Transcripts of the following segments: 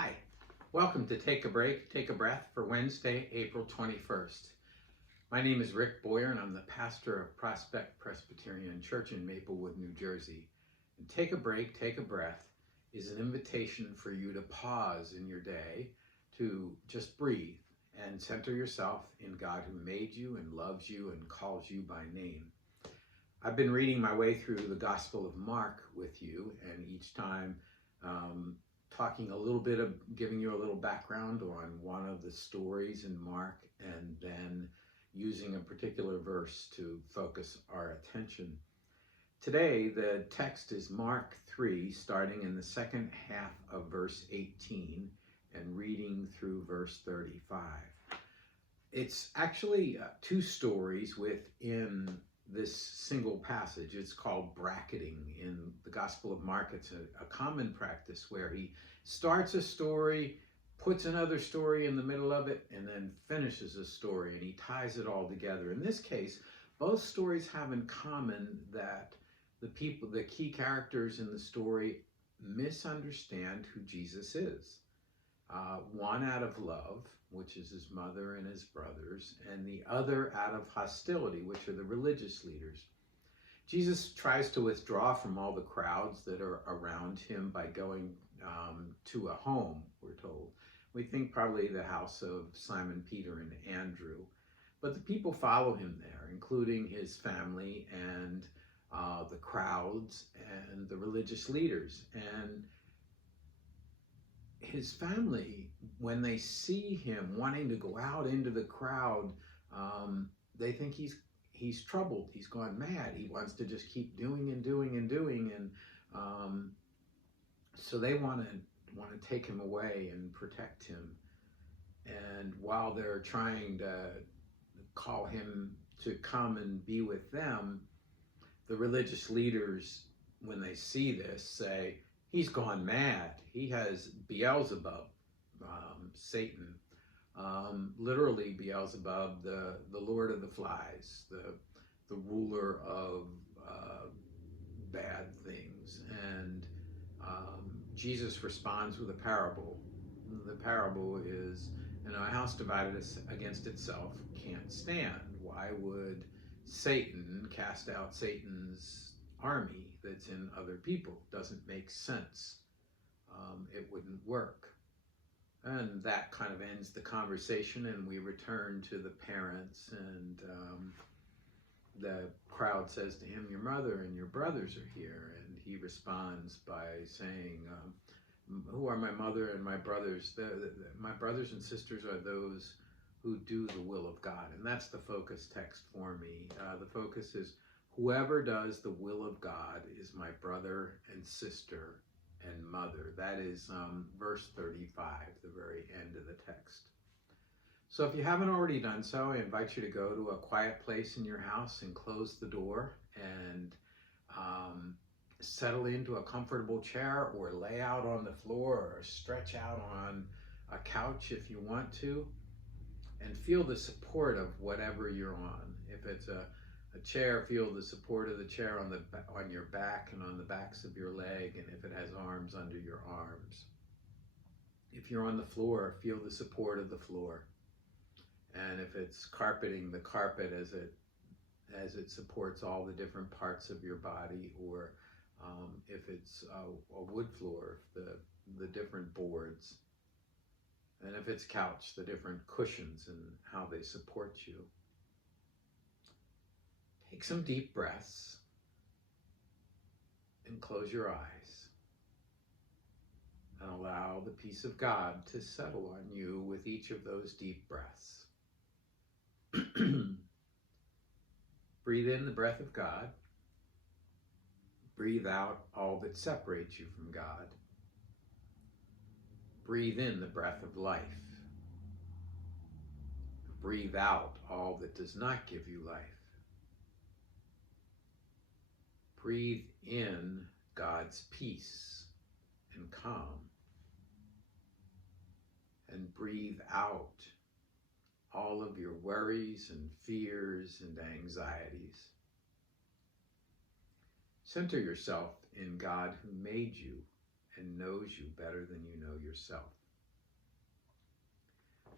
Hi, welcome to Take a Break, Take a Breath for Wednesday, April 21st. My name is Rick Boyer and I'm the pastor of Prospect Presbyterian Church in Maplewood, New Jersey. And Take a Break, Take a Breath is an invitation for you to pause in your day, to just breathe and center yourself in God who made you and loves you and calls you by name. I've been reading my way through the Gospel of Mark with you, and each time talking a little bit of giving you a little background on one of the stories in Mark, and then using a particular verse to focus our attention. Today, the text is Mark 3, starting in the second half of verse 18 and reading through verse 35. It's actually two stories within this single passage. It's called bracketing. In the Gospel of Mark, it's a common practice where he starts a story, puts another story in the middle of it, and then finishes a story, and he ties it all together. In this case, both stories have in common that the key characters in the story misunderstand who Jesus is. One out of love, which is his mother and his brothers, and the other out of hostility, which are the religious leaders. Jesus tries to withdraw from all the crowds that are around him by going to a home, we're told. We think probably the house of Simon, Peter, and Andrew. But the people follow him there, including his family and the crowds and the religious leaders. And his family, when they see him wanting to go out into the crowd, they think he's troubled. He's gone mad. He wants to just keep doing and doing and doing, and so they want to take him away and protect him. And while they're trying to call him to come and be with them, the religious leaders, when they see this, say, "He's gone mad. He has Beelzebub," Satan, literally Beelzebub, the Lord of the Flies, the ruler of bad things. And Jesus responds with a parable. The parable is, a house divided against itself can't stand. Why would Satan cast out Satan's army that's in other people? Doesn't make sense. It wouldn't work. And that kind of ends the conversation, and we return to the parents, and the crowd says to him, "Your mother and your brothers are here." And he responds by saying, "Who are my mother and my brothers? My brothers and sisters are those who do the will of God." And that's the focus text for me. The focus is, whoever does the will of God is my brother and sister and mother. That is verse 35, the very end of the text. So if you haven't already done so, I invite you to go to a quiet place in your house and close the door and settle into a comfortable chair, or lay out on the floor, or stretch out on a couch if you want to, and feel the support of whatever you're on. If it's a chair, feel the support of the chair on your back and on the backs of your leg, and if it has arms, under your arms. If you're on the floor, feel the support of the floor. And if it's carpeting, the carpet as it supports all the different parts of your body, or if it's a wood floor, the different boards. And if it's couch, the different cushions and how they support you. Take some deep breaths and close your eyes, and allow the peace of God to settle on you with each of those deep breaths. Breathe in the breath of God. Breathe out all that separates you from God. Breathe in the breath of life. Breathe out all that does not give you life. Breathe in God's peace and calm. And breathe out all of your worries and fears and anxieties. Center yourself in God who made you and knows you better than you know yourself.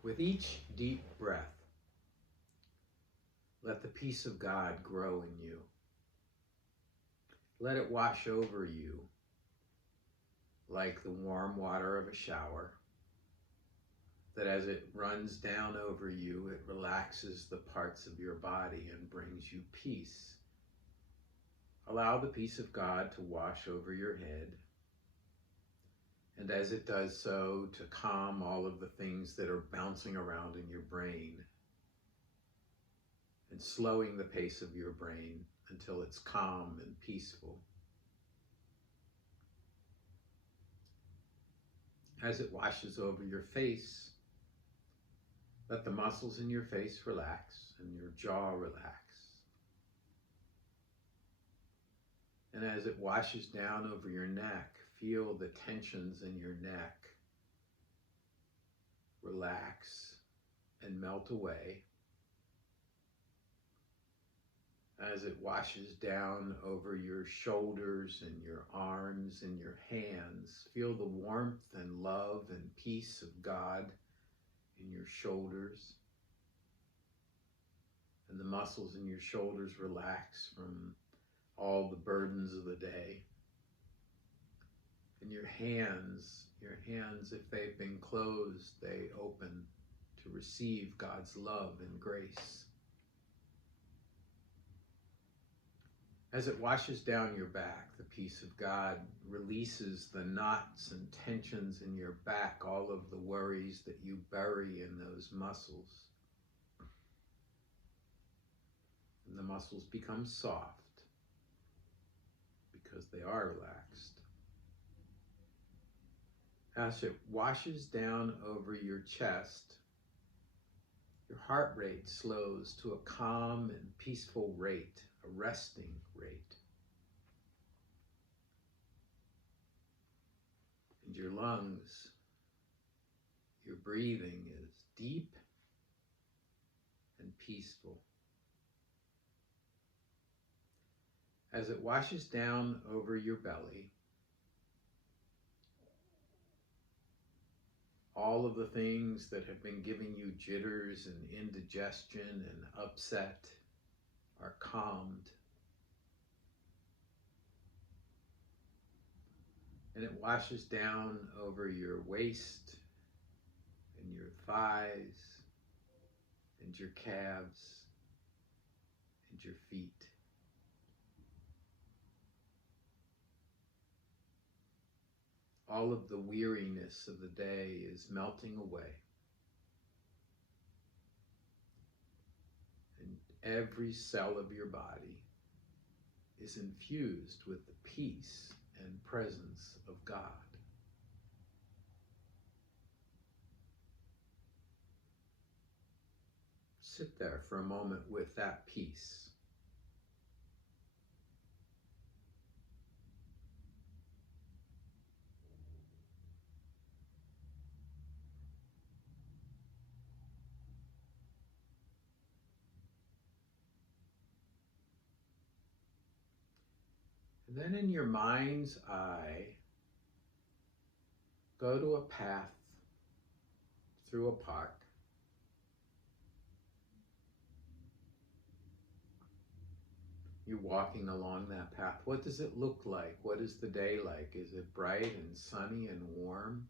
With each deep breath, let the peace of God grow in you. Let it wash over you like the warm water of a shower, that as it runs down over you, it relaxes the parts of your body and brings you peace. Allow the peace of God to wash over your head, and as it does so, to calm all of the things that are bouncing around in your brain, and slowing the pace of your brain until it's calm and peaceful. As it washes over your face, let the muscles in your face relax and your jaw relax. And as it washes down over your neck, feel the tensions in your neck relax and melt away. As it washes down over your shoulders and your arms and your hands, feel the warmth and love and peace of God in your shoulders. And the muscles in your shoulders relax from all the burdens of the day. And your hands, if they've been closed, they open to receive God's love and grace. As it washes down your back, the peace of God releases the knots and tensions in your back, all of the worries that you bury in those muscles. And the muscles become soft because they are relaxed. As it washes down over your chest, your heart rate slows to a calm and peaceful rate, a resting rate. And your lungs, your breathing is deep and peaceful. As it washes down over your belly, all of the things that have been giving you jitters and indigestion and upset are calmed. And it washes down over your waist and your thighs and your calves and your feet. All of the weariness of the day is melting away. And every cell of your body is infused with the peace and presence of God. Sit there for a moment with that peace. And then in your mind's eye, go to a path through a park. You're walking along that path. What does it look like? What is the day like? Is it bright and sunny and warm?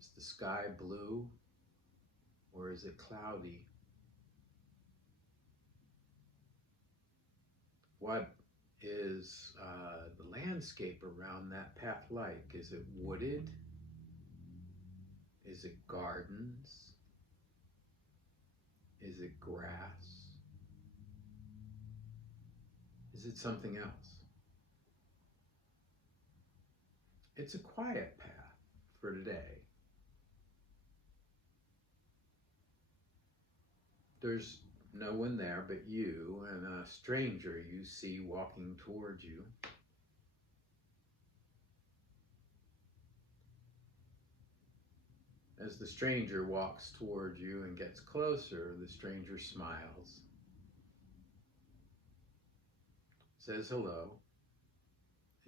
Is the sky blue or is it cloudy? What is the landscape around that path like? Is it wooded? Is it gardens? Is it grass? Is it something else? It's a quiet path for today. There's no one there but you and a stranger you see walking towards you. As the stranger walks toward you and gets closer, the stranger smiles, says hello,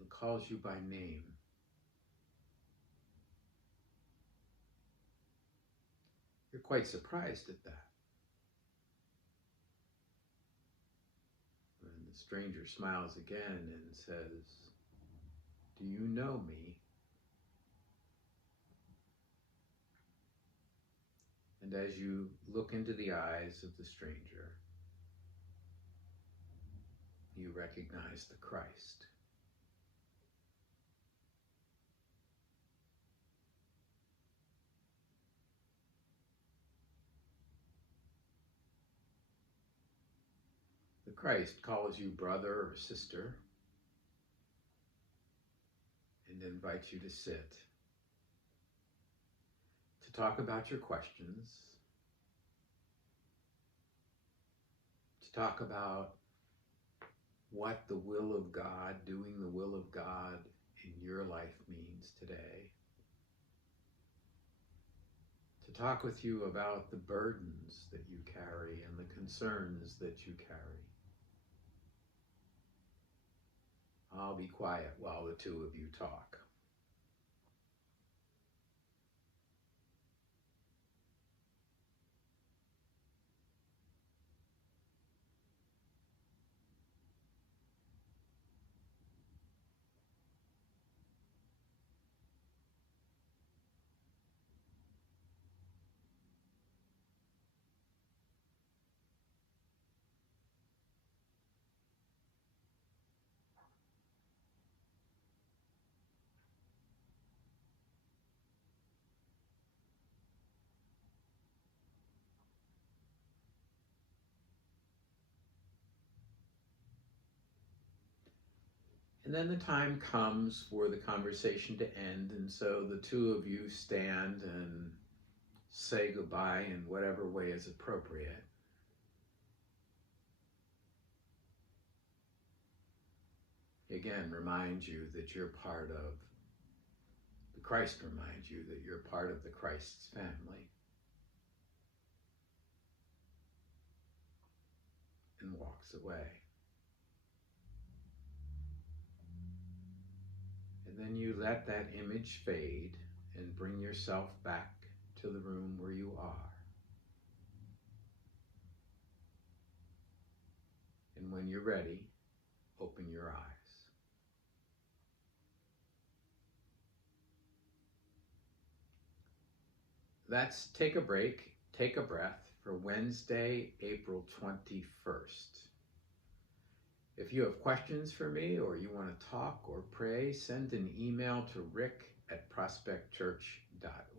and calls you by name. You're quite surprised at that. And the stranger smiles again and says, "Do you know me?" And as you look into the eyes of the stranger, you recognize the Christ. The Christ calls you brother or sister and invites you to sit, to talk about your questions, to talk about what the will of God, doing the will of God in your life means today. To talk with you about the burdens that you carry and the concerns that you carry. I'll be quiet while the two of you talk. And then the time comes for the conversation to end, and so the two of you stand and say goodbye in whatever way is appropriate. Again, remind you that you're part of, the Christ reminds you that you're part of the Christ's family, and walks away. And then you let that image fade and bring yourself back to the room where you are. And when you're ready, open your eyes. That's Take a Break, Take a Breath for Wednesday, April 21st. If you have questions for me or you want to talk or pray, send an email to rick@prospectchurch.org.